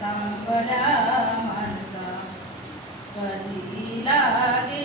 संपला माणसा कधी लागे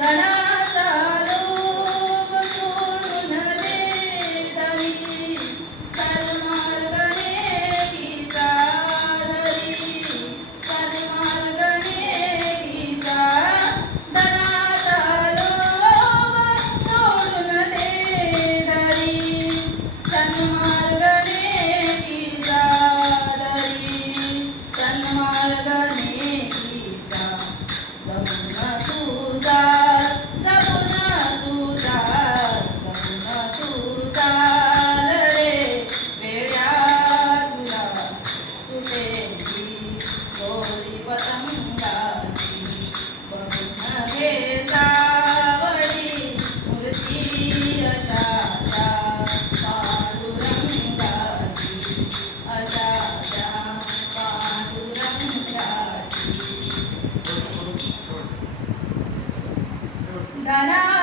Da-da! മകളെ ധനാ